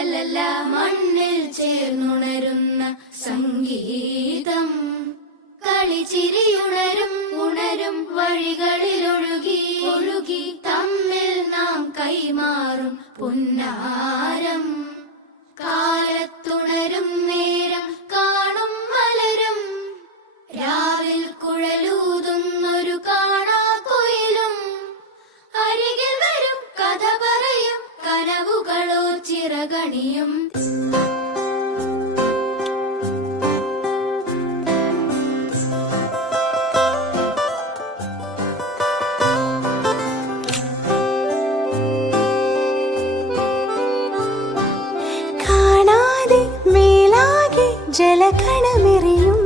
ലലല മണ്ണിൽ ചേർന്നുണരുന്ന സംഗീതം. കളിച്ചിരിയുണരും ഉണരും വഴികളിൽ ഒഴുകി ഒഴുകി തമ്മിൽ നാം കൈമാറും പുന്നാരം. കാലത്തുണരും നേരം കാണും മലരും രാവിൽ കുഴലൂതുന്നൊരു കാണാ കൊയിലും. അരികിൽ വരും കഥ പറയും കനവുകളോ ചിറകണിയും. കാണാതെ മേലാകെ ജലകണമെറിയും